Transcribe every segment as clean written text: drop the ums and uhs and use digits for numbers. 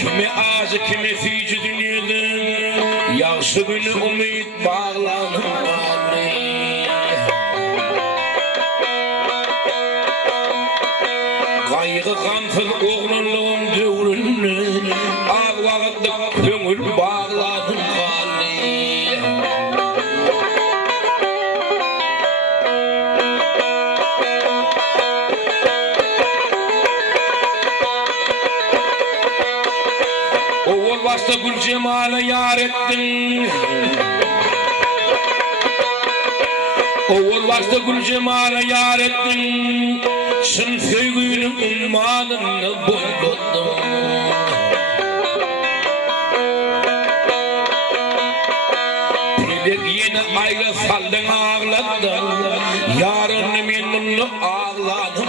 Kimi ağzı kimi fici dünyadan Yağsı günü umut bağlanır Kaygı kanfıl oğlanlığın dövrünün Ağ vaxtlık köngül bağlanır Oğul başta gül cemale yar ettin Oğul başta gül cemale yar ettin Sın söygünün ummanını boylattın Bilek yeni ayrı saldın ağlattın Yarın men bunu ağladım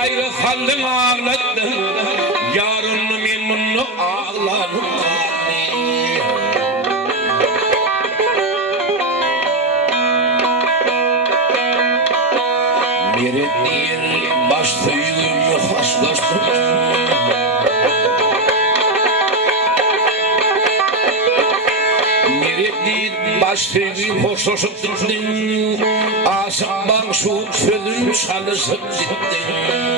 ayrı saldın ağlattın Yarın men bunu ağladım Merettir baş tüyümü haslaştım Merettir baş tüyümü hoşlaştım Asım şu sözün çalışıp gittin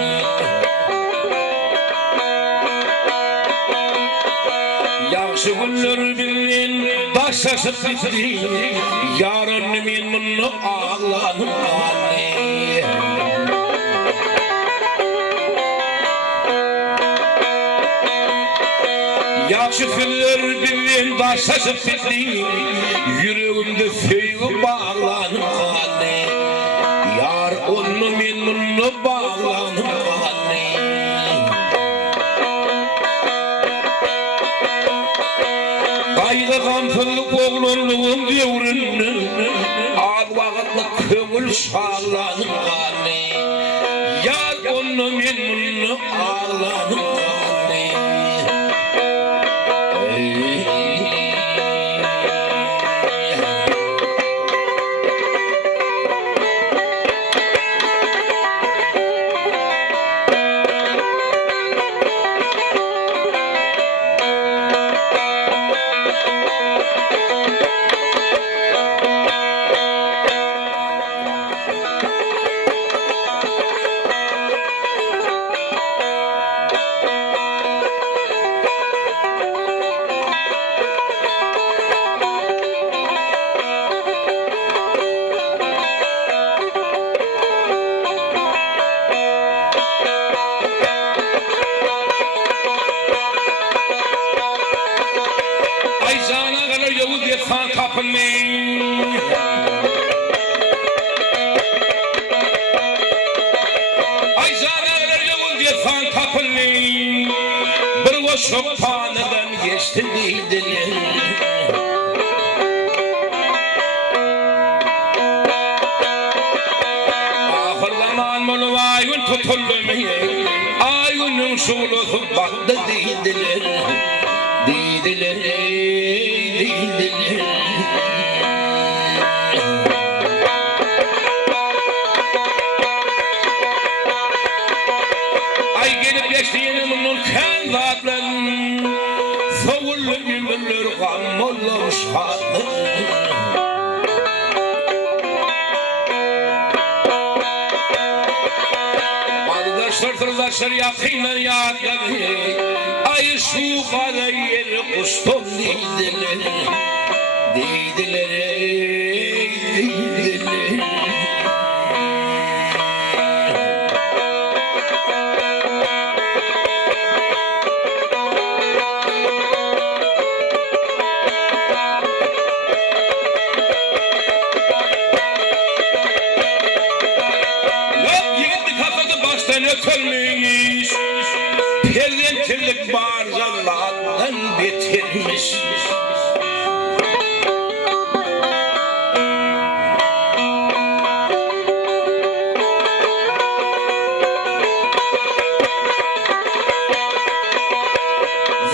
Yaxşı günler bilen başlasıp gitti Yarın men bunu ağladım Yaxşı günler bilen başlasıp gitti Yüreğimde sevgi bağlanıp Yar onu men bunu bağlanıp Kaygı kanfıllık oğlanlığın devrinin Ağ vaxtlık köngül sağlanıp Yar onu men bunu ağlanıp Bir o şoktaneden geçti değildiler Ahır zaman bunu ayın tutulmaya Ayının sulusu baktı değildiler Değildiler Değildiler Ay gelip geçtiğini bunun kendi adlarının Soğullu gümüller gammollar şadı Arkadaşlar yakınlar yadları Ay şu kadar yeri kustum değildiler Değildiler Değildiler Ötülmüş Perlentirlik barzalardan bitirmiş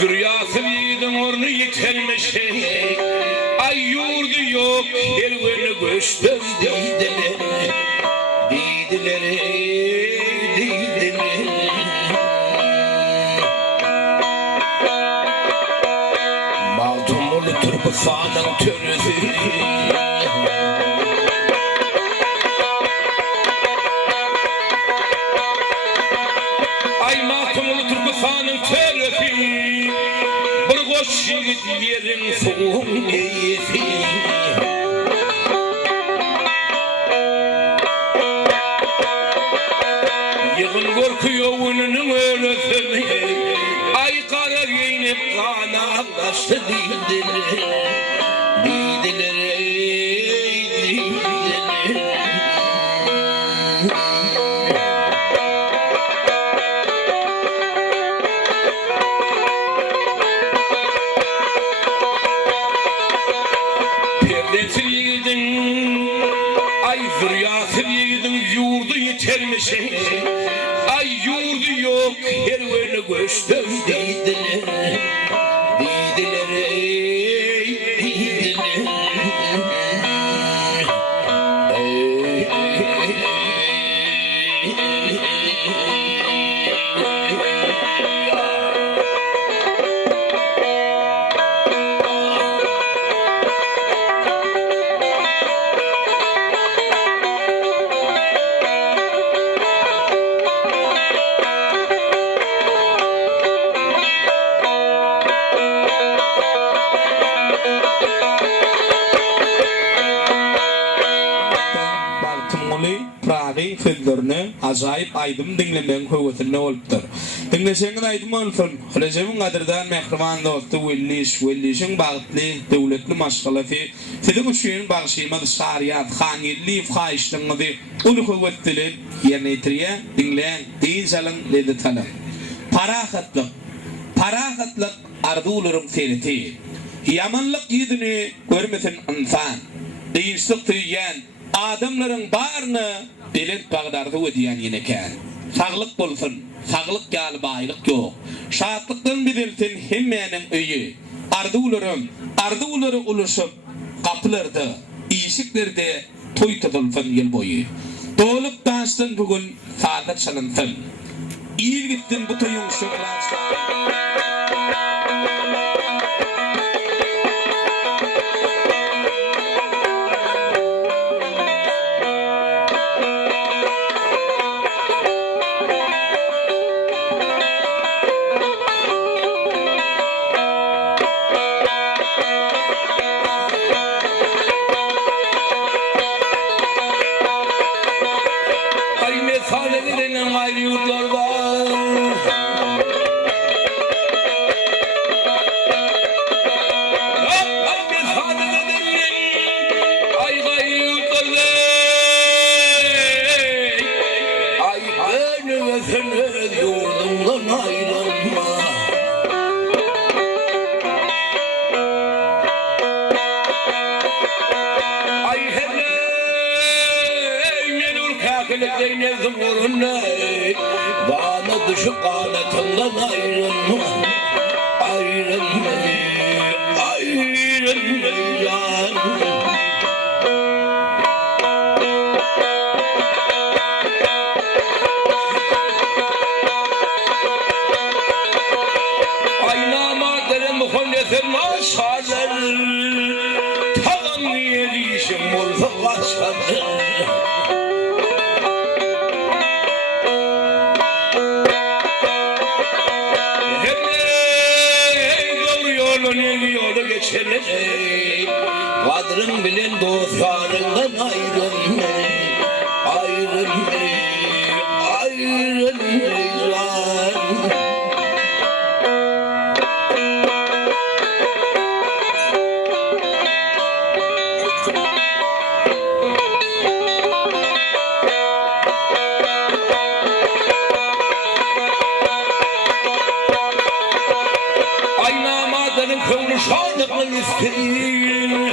Zürriyatı yiğidin ornu yitirmiş Ay yurdu yok, kerveni göçtüm diydiler. Mağdumulu Türkistan'ın törüzü. Ay mağdumulu Türkistan'ın törüzü. Bir koş yiğit yerin soğum giyesi. Yığın korkuyor önünün örüsünü. Ay kara giyinip kana kaçtı diydiler. Diydiler, diydiler. Perdesiz yiğidin, ay zürriyasız yiğidin yurdu yetermiş. Ay yurdu yok, her yöne göçtüm diydiler. Diydiler, diydiler. Sözlerini acayip aýdym dinlemeň höwetine bolupdyr. Dinleseňiz aýdym bolsun. Halajebiň gadyrdan mehriban dosty Wellişiň bagtly döwletli maşgalaty siziň üçin bagşyma Çaryýar Hangeldiýew haýyşdyňyzy uly höwetli ýerine ýetirýär. Dinleň, diýjalyň ledetanam. Parahatlyk arzuwlaryň sereti. Yamanlyk ýüzüni görmesin insan. Diýişlik tüýýän adamlaryň baryny bilet bagdarda ödiýän ýenekän. Saglyk bolsun, saglyk ýaly baýlyk ýok. Şatlykdan bideltin hemmeniň öýü. Arzuwlary uluşyp gapylarda, işiklerde toý tutulsyn ýyl boýy. Dolup daşdyn bugün saat çalınsın. İlgittin bu toýuň şöhret. Sahnelerinden ayrı yurtlar var. Abi sahnelerinden ayrı yurtlar var. Ay beni ve seni yurdumdan ayrılma. Ay hele Keleklerine zımurunne bana dışı kanatından ayrılma. Ayrılma, ayrılma can. Ay namadların muhalletin aşarlar. Tağın yerişim olsa kaçarlar. Yolu geçelim, kadrın bilen dostlarından ayrılma, ayrılma, ayrılma. Aynamadının kıvrı şanlıklı isteyin.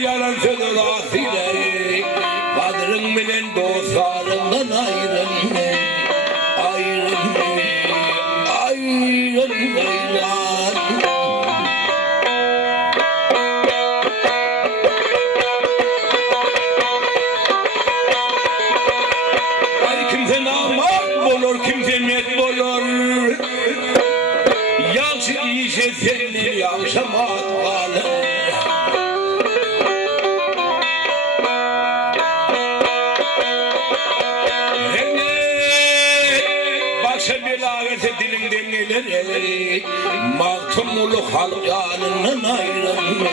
Yalan sözü lafile kadrın bilen dostlarından ayrılma ay kimse namak olur kimse met olur yaxşı işe seninle yaşamak kalır. Dilimden gelir mahtumulu halk yanından ayrılma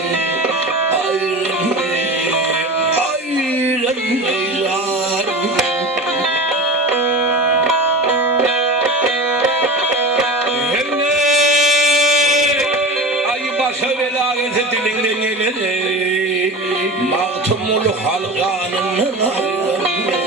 ay başa velayeti dilimden gelir mahtumulu halk yanından ayrılma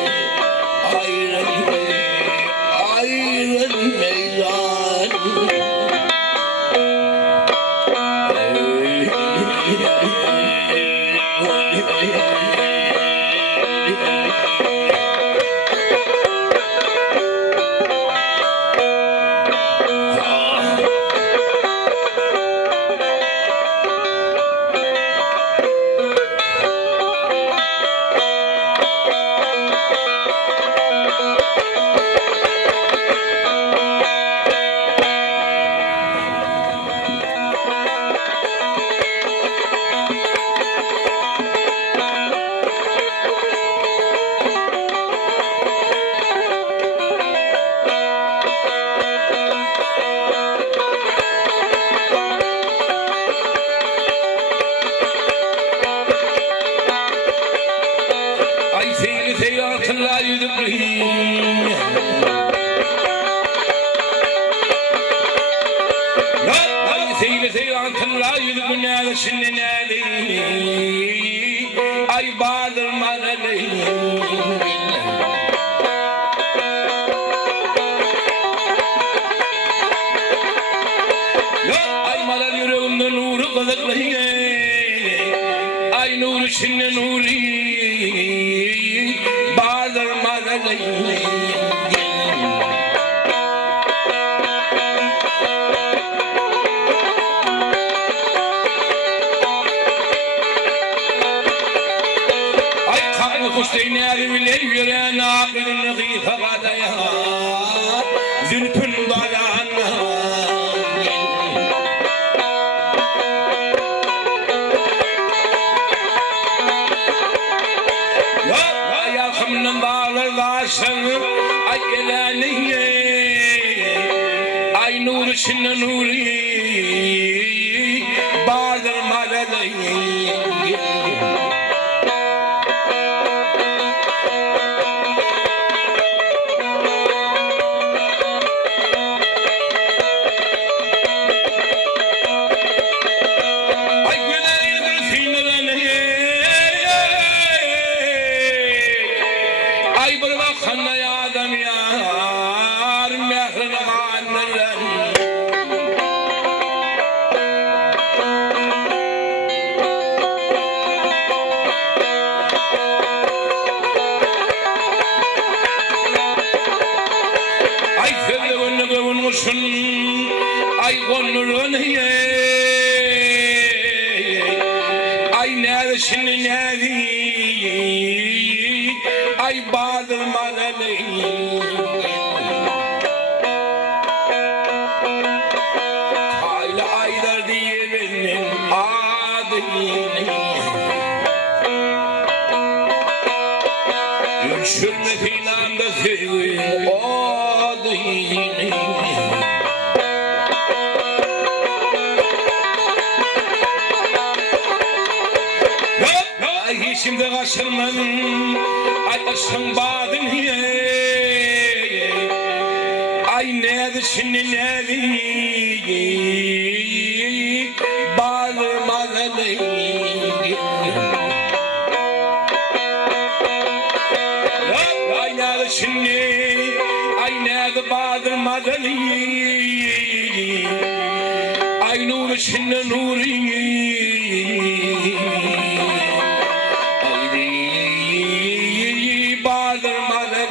ay bağırmalı ay malal yüreğimde nuru kazaklayı ay nur içinde nuri bağırmalı kuştayın erimler yüreğin aklını gıyfa kadaya zülfün dalağına ay yakımın bağlar daşını ay eleni ay nur içinde nuri bağdırmalı ay konurun ay neresin neri ay bağırmalı hayli aylar diye benim adını düşürme finanda sevim adını şimdi kaçırmanın ay aşkın bağdın ay nedir şimdi nedir bağlamalı ay nedir şimdi içinde ay nerede bağdırmadan ay nur içinde nuri ay bağdırmadan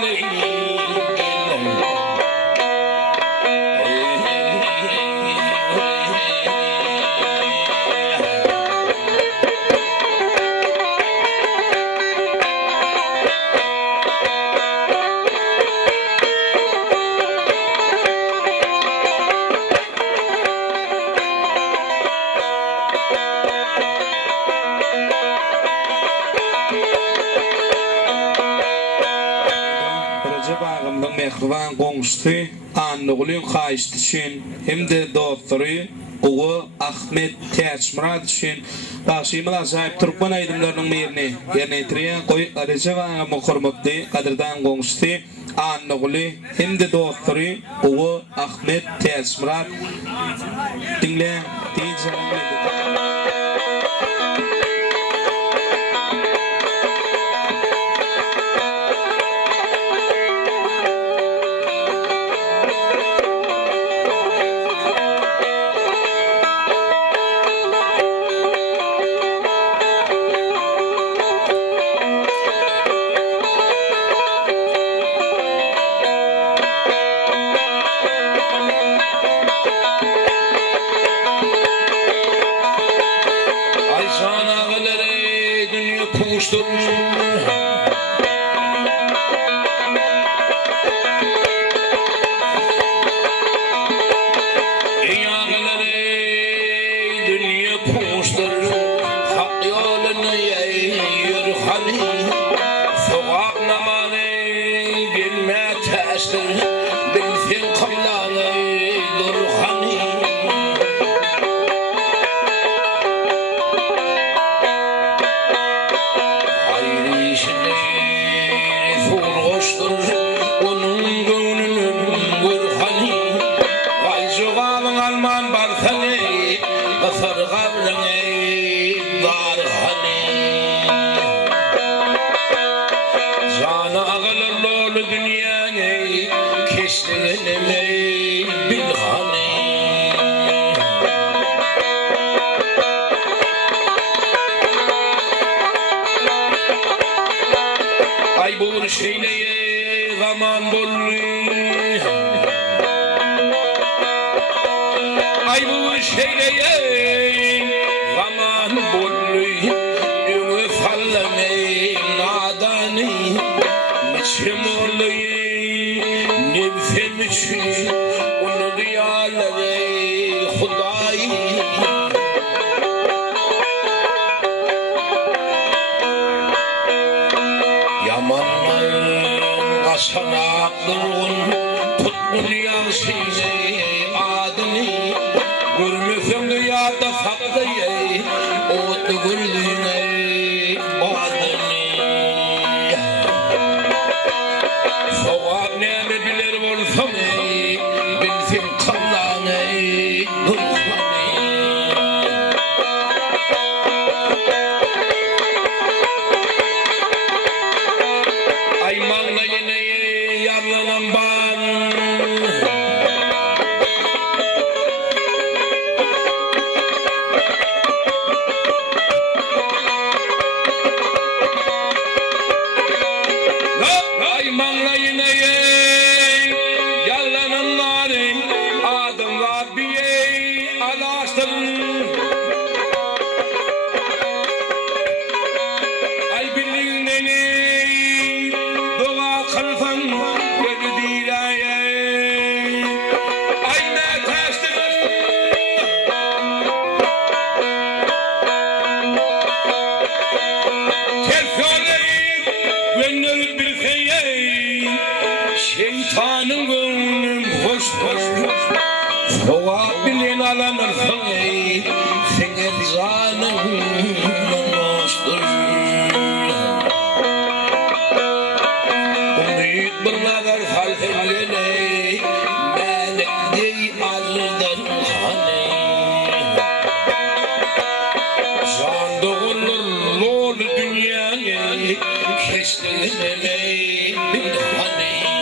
mehriban goňşy anlygyň haýyşdy üçin hemde dostary Owa Ahmet Täçmurat üçin başymyl ajaýyp Türkmen aýdymlarynyň merini ýerine ýetirýän goý Rejewa hormatly gadyrdan goňşy anlygy hemde dostary Owa Ahmet Täçmurat dinle diýjekler. Şeytanın gönlüm hoş hoş Soğa bilen alanır Senin canın hoştur Umid bir nazar salselene Melek dey aldan hani Can doğulur lol dünyayı Keşkelemey bir hani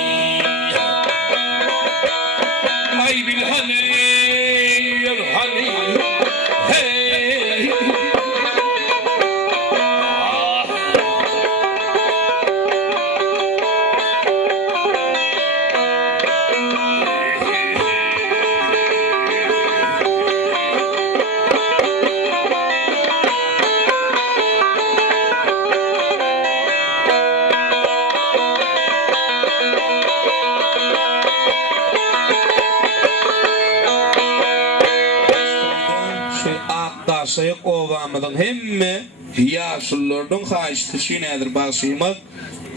yaşayık ovamydyň hemme ýaşullardyň haýyşty nädir başymyz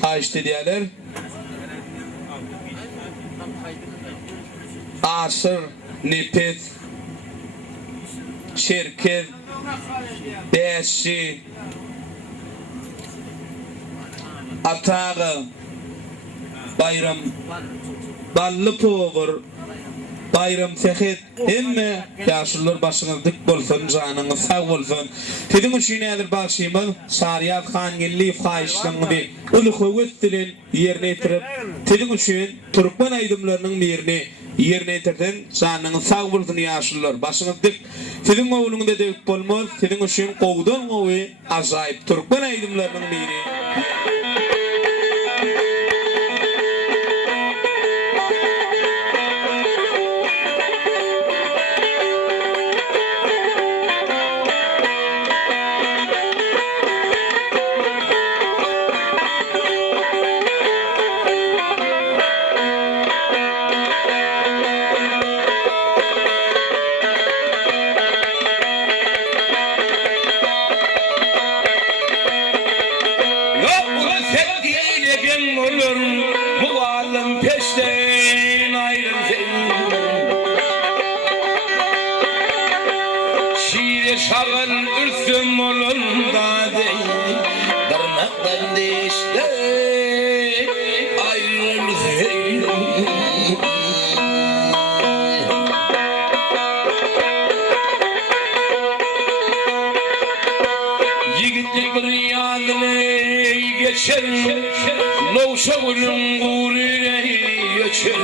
haýyşty diýerler. Asyr, nipet, şerket, beşi, atağı, bayram, ballı poğur, bayram tehet, emme yaşlılar başınız dik bolsun, canınız sağ bolsun. Tedim üçin nädir başymyz Çaryýar Hangeldiýew haýyşlygyny uly höwet bilen ýerine ýetirip, tedim üçin Türkmen aýdymlarynyň birini ýerine ýetirden canınız sağ bolsun ýaşlylar. Başynız dik. Tedim owluňda dewip bolmaz, tedim üçin gowdan gowy ajaýyp Türkmen aýdymlarynyň biri. Şağın ürsüm olunda değil, darnaktan değişti, ayrılsın. Yigitlik bir yadını geçer, Novşavunun gururuna geçer.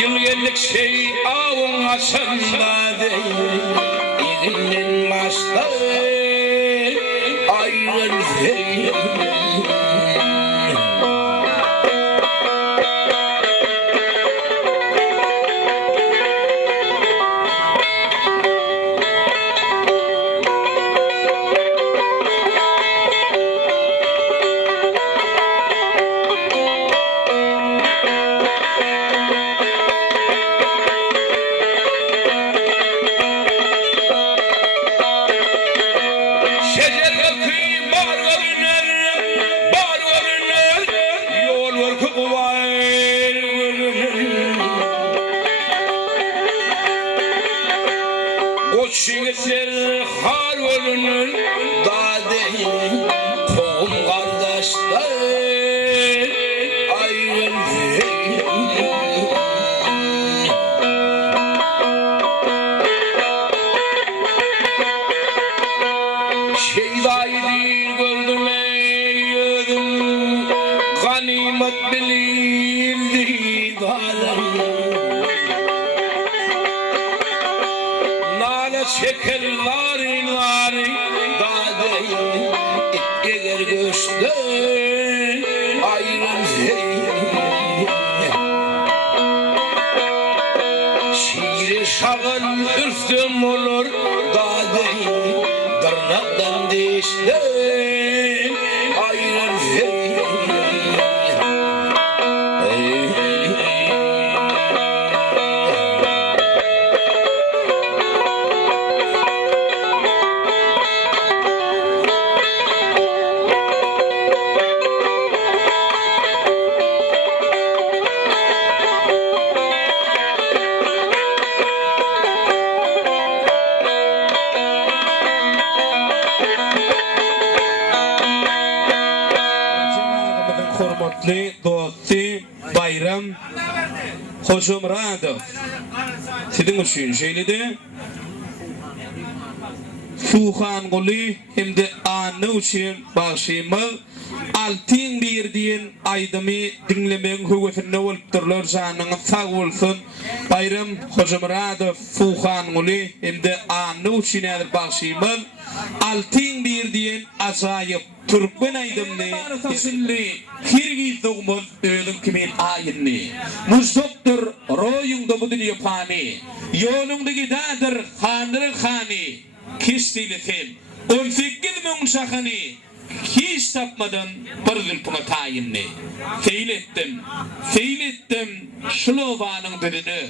Yıl geldik şey ağın açanda değil, İğinin başta ayrılsın. Şiirler har ölünür dadeyi Toğum kardeşler ayrıldı. Şeydaydı gördüm eyyödüm Ganimet bilirdi dalım Şeker lari dadeyi İtgeger göçtü ayrılsın. Şiiri şağın üstüm olur dadeyi Dırnaktan değişti ayrılsın. Hormatly dosty Bayram Hoşumradow. Sizin üçin şeýledi. Fuhan goly hemde anny üçin başymyz altyň birdiň aýdymy dinlemeň höwetine bolupdyrlar janyňyz sag bolsun. Bayram Hoşumradow Fuhan goly hemde anny üçin başymyz altyň birdiň ajaýyp Türkmen aýdymny isimli Kirgiz dogmuz öýüm kimin aýyny Muzdokdur roýuňda bu dünýä pany ýoluňdaky dadyr handyr hany Kişdiletin 18 min şahany hiç tapmadan bir zülpüne tayinli. Feil ettim, şulovanın dedini.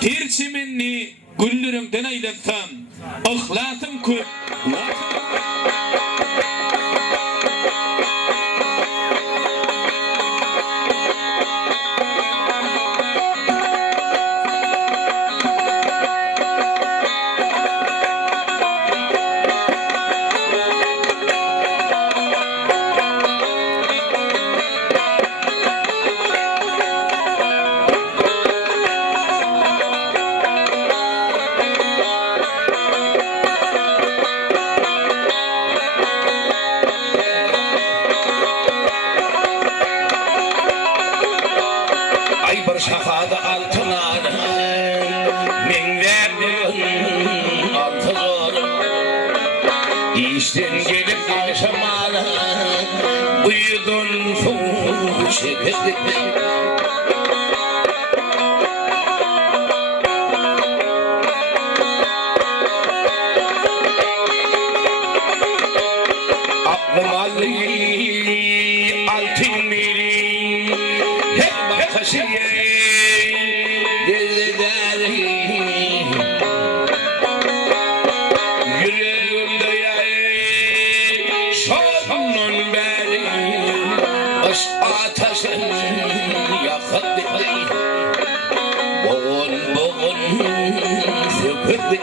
Terçimenni güllüründen aylatsam, ıhlatım köp. Şafada altına minverdim altın İşten gelip akşamana uyudun soğuk çekildi Aklım aldı altın miri hep bakışıya Ateşin yakıttı Boğun söküttü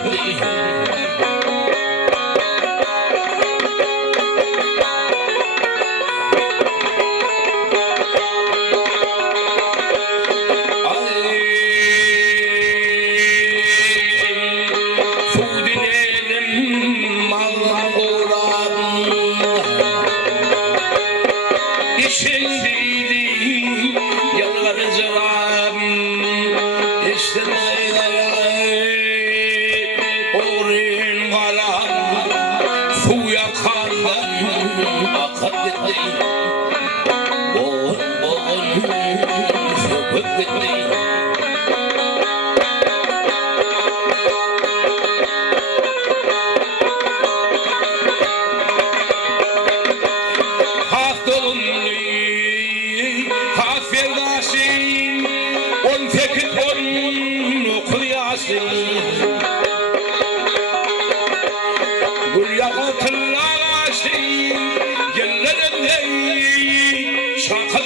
Şaka